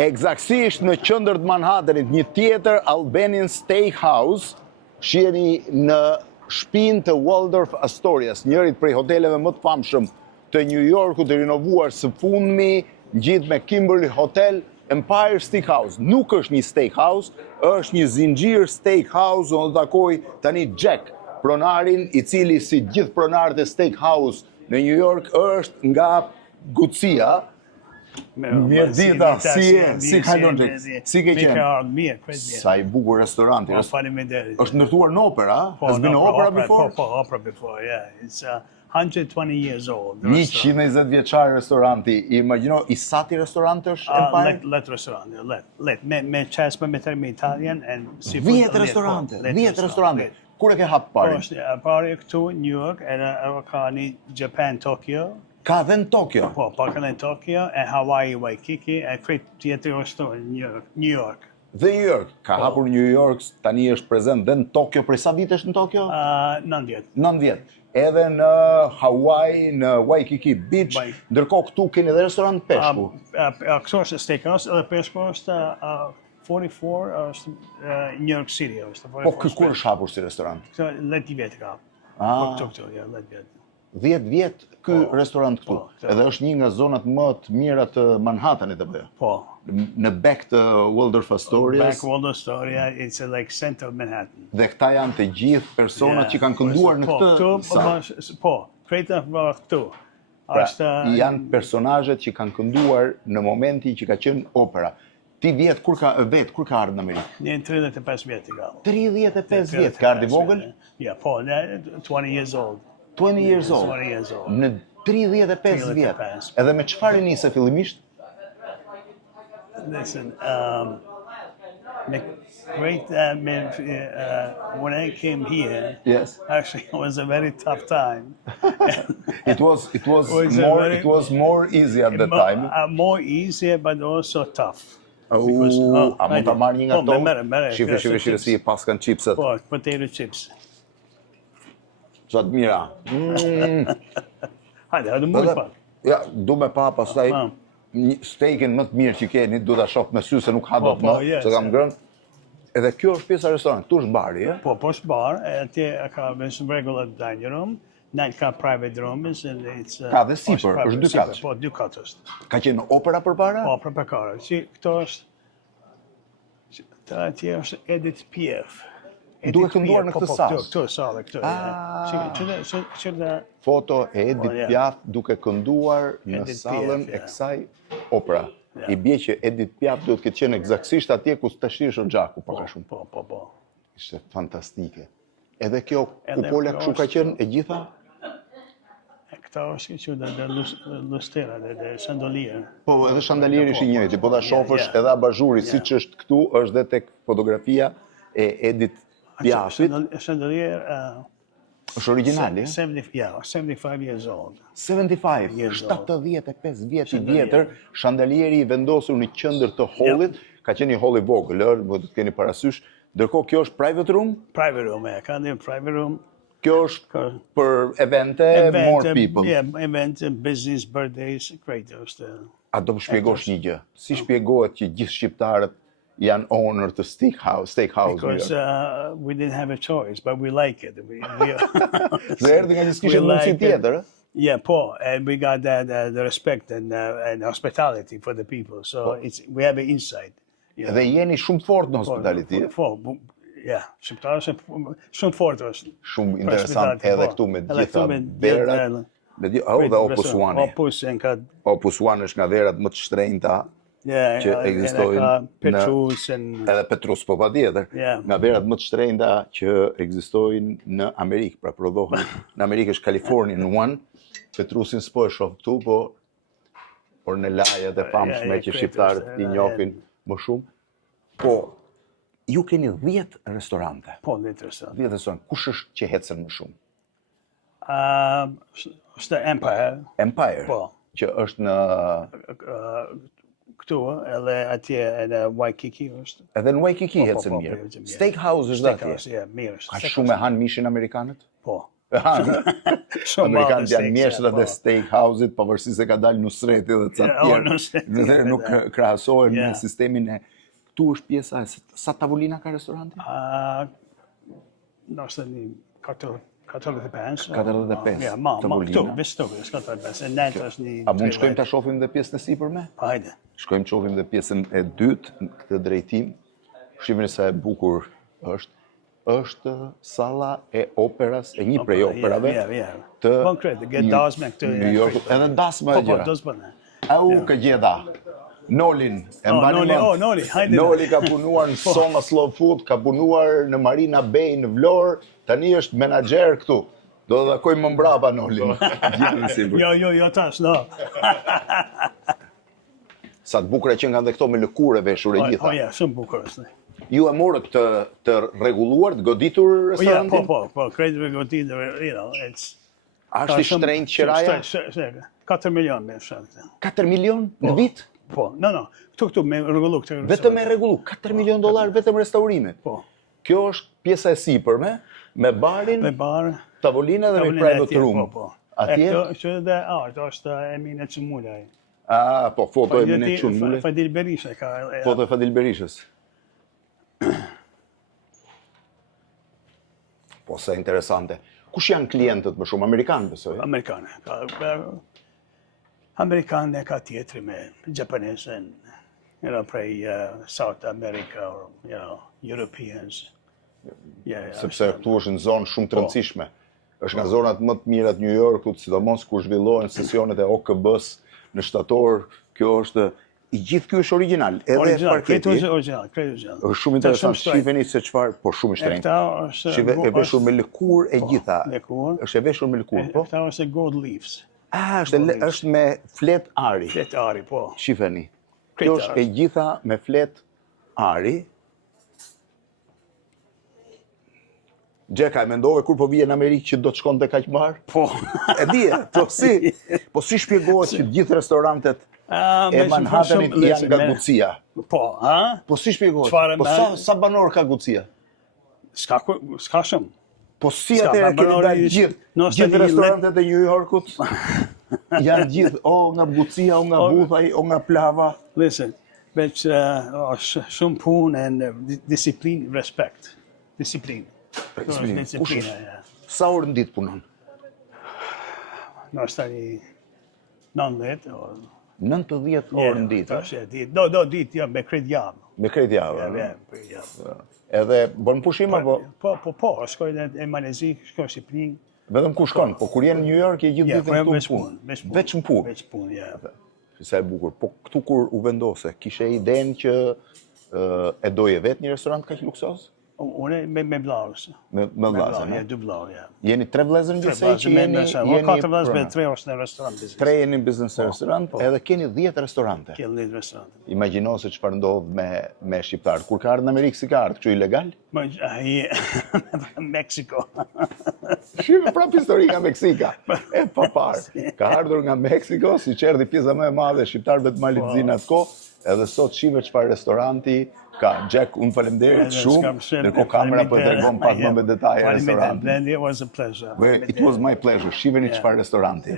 Eksaktësisht në qendër të Manhattanit, një tjetër Albanian Steakhouse, shiheni në shtëpinë të Waldorf Astorias, njërit prej hoteleve më të famshëm të New Yorkut, të rinovuar së fundmi, ngjit me Kimberly Hotel, Empire Steakhouse. Nuk është një steakhouse, është një zinxhir steakhouse, unë do takoj tani Jack, pronarin i cili si gjithë pronarët e steakhouse në New York është nga Gucia. Mirë dita, si kalon Jack? Si ke qenë? Mirë. Sa i bukur restoranti. Faleminderit. Është ndërtuar në opera, has been an opera before? Opera before, yeah. It's 120 years old. 120 vjeçar restoranti. Imagjino, i sati restoranti është Empire? Let restaurant, let. Me qesme me termi Italian and seafood. 10 restorante. Kur e ke hap parin? Pari këtu, New York, edhe ka një Japan, Tokyo. Ka dhe në Tokyo? Po, ka në Tokyo, e Hawaii, Waikiki, e krejt tjetër është New York. Dhe New York, ka hapur New York, tani është prezent dhe në Tokyo, prej sa vitesh në Tokyo? 9 vjet. 9 vjet. Edhe në Hawaii, në Waikiki Beach, ndërkohë këtu keni dhe restorant peshku? Këtu është steakhouse, edhe peshku është 44, është New York City. Po, kur është hapur si restorant? Këtë 10 vjet ka. Po, këtu, ja, 10 vjet. 10 vjet ky restorant këtu. Edhe është një nga zonat më të mira të Manhattanit apo jo? Po. Në back të Waldorf Astoria. Back Waldorf Astoria, it's like center of Manhattan. Dhe këta janë të gjithë personat që kanë kënduar në këtë. Po, krejta këtu. Pra, janë personazhet që kanë kënduar në momentin që ka qenë opera. Ti kur ka ardhur në Amerikë? Një 35 vjet i ka. 35 vjet, ka ardhur i vogël? Ja, po, 20 years old. 20 years old. Në 35 vjet. Edhe me çfarë nisi fillimisht? Listen, when I came here, yes, actually it was a very tough time. it was more easy at the time. More easier, but also tough. A mund ta marr një nga to? Shife si pas kanë chipset. Po, potato chips. Sa të mira. Hajde më pak. Ja, du me pa, pastaj steakin më të mirë që keni, du ta shoh me sy se nuk ha dot më, se kam ngrënë. Edhe kjo është pjesa e restorantit, këtu është bari, e? Po, është bar, atje ka regular dining room, nalt ka private room, ka dhe sipër, është 2 katësh. Po, 2 katësh. Ka qenë opera përpara? Po, përpara. Këto është, atje është Edith Piaf. Duhet kënduar në këtë sas? Këtu, sallë, këtu. Foto e Edith Piaf duke kënduar në sallën e kësaj opera. I bie që Edith Piaf duhet këtë qenë eksaktësisht atje ku tash është Xhaku, pak a shumë. Po. Ishte fantastike. Edhe kjo kupola kështu ka qenë e gjitha? Këta është që dhe lustera, dhe chandelier. Po, edhe chandelieri është i njëjti, po ta shofësh edhe abazhuri, siç është këtu, është dhe tek fotografia e Edith Piafit. Chandelier është origjinali? 75 years old. 75, 75 vjet i vjetër, chandelieri i vendosur në qendër të hallit, ka qenë një hall i vogël, do të keni parasysh. Ndërkohë kjo është private room? Private room, ka një private room. Kjo është për evente, more people? Yeah, event, business, birthdays, great. A do më shpjegosh një gjë? Si shpjegohet që gjithë shqiptarët janë owner të steakhouse? Because we didn't have a choice, but we like it. Dhe erdhi nga një s'kishte mundësi tjetër? Yeah, and we got the respect and hospitality for the people. So we have an insight. Dhe jeni shumë fort në hospitality. Ja, shqiptarë shumë fort është. Shumë interesant edhe këtu me gjitha verat. Dhe Opus One. Opus One është nga verat më të shtrenjta që ekzistojnë. Edhe Petrus, po patjetër. Nga verat më të shtrenjta që ekzistojnë në Amerikë. Pra prodhohen në Amerikë është Californian One. Petrusin s'po e shoh këtu, por në lajat e famshme që shqiptarët i njohin më shumë. Po, ju keni 10 restorante. Po, 10 restorante. 10 restorante. Kush është që hecën më shumë? Është Empire. Empire? Po. Që është në... Këtu, edhe atje në Waikiki është. Edhe në Waikiki hecën mirë. Steakhouse është dhe atje? Steakhouse, mirë është. Ka shumë e hanë mishin Amerikanët? Po. Amerikanët janë mjeshtrat e steakhouse-it, pavarësisht se ka dalë Nusreti dhe ca tjerë. Nuk krahasohen me sistemin e. Këtu është pjesa sa tavolina ka restoranti? Nështë një 45. 45. Ja, këtu, veç këtu, 45. E nëjtë është një... A mund shkojmë të shofim dhe pjesën e sipërme? Hajde. Shkojmë të shofim dhe pjesën e dytë në këtë drejtim. Shifini sa e bukur është. Është salla e operas, e një prej operave të New York. Edhe dasma e gjëra. Au ka gjeda. Nolin, e mbani Noli, hajde. Noli ka punuar në Soma Slow Food, ka punuar në Marina Bay në Vlorë, tani është menaxher këtu. Do të takojmë më mbrapa Nolin. Jo, tash, no. Sa të bukura që nga dhe këto me lëkure veshur e gjitha. Ja, shumë bukur është. Ju e morët të rregulluar, të goditur restorantin? Po, krejtë goditur, it's... A është i shtrenjtë qiraja? 4 milion me shëtë. 4 milion në vit? Po, no, këtu me rregullu këtë. Vetëm me rregullu, $4 milion vetëm restaurimet. Po. Kjo është pjesa e sipërme, me barin, tavolinë dhe me private room. Po. Atje? Kjo dhe art, është Emine Çumulaj. Po, foto e Emine Çumulaj. Fadil Berisha ka. Foto e Fadil Berishës. Po, sa interesante. Kush janë klientët më shumë? Amerikanë, besoj? Amerikanë ka tjetri me Japanese, prej South America, or, Europeans. Sepse këtu është në zonë shumë të rëndësishme. Është nga zonat më të mira të New Yorkut, sidomos kur zhvillohen sesionet e OKB-s në shtator, kjo është i gjithë ky është origjinal, edhe parketi. Origjinal. Është shumë interesant, shifeni se çfarë, po shumë i shtrenjtë. Shive e veshur me lëkurë e gjitha. Është e veshur me lëkurë, po. Këta është gold leaves. Është me flet ari. Flet ari, po. Shifeni. Kjo është e gjitha me flet ari. Gjeka, e mendove kur po vije në Amerikë që do të shkonte kaq mbar? Po. E dije, po si shpjegohet që gjithë restorantet e Manhattanit janë nga Gucia? Po, Po si shpjegohet? Po sa banor ka Gucia? S'ka shumë. Po si atëherë keni dalë gjithë restorantet e New Yorkut janë gjithë nga Gucia, o nga Buthaj, o nga Plava? Listen, veç shumë punë and disciplinë, respect. Disciplinë. Sa orë në ditë punon? Nështë tani 19 o... 90 orë në ditë? Do ditë, me kretë javë. Me kretë javë? Ja. Edhe bën pushim apo? Po, shkoj e Malezi, shkoj në Shqipëri. Vetëm ku shkon? Po kur jenë në New York je gjithë ditën këtu në punë? Veç në punë? Veç punë, ja. Sa e bukur. Po këtu kur u vendose, kishe idenë që e doje vetë një restorant kaq luksoz? Unë me vllahës. Me vllahës, ja, 2 vllahë, ja. Jeni 3 vëllezër në gjithsej që jeni 4 vëllezër me 3 është në restorant biznes. 3 jeni në biznes e restorant, edhe keni 10 restorante. Keni 10 restorante. Imagjino se çfarë ndodh me shqiptar. Kur ka ardhur në Amerikë si ka ardhur, kështu ilegal? Meksiko. Shive prapë histori nga Meksika. E pa parë. Ka ardhur nga Meksiko, si që erdhi pjesa më e madhe e shqiptarëve të Malit Zina atko, edhe sot shive çfarë restoranti ka. Jack, unë faleminderit shumë, ndërkohë kamera po tregon pak më me detaje restorantin. It was a pleasure. It was my pleasure. Shiveni çfarë restoranti.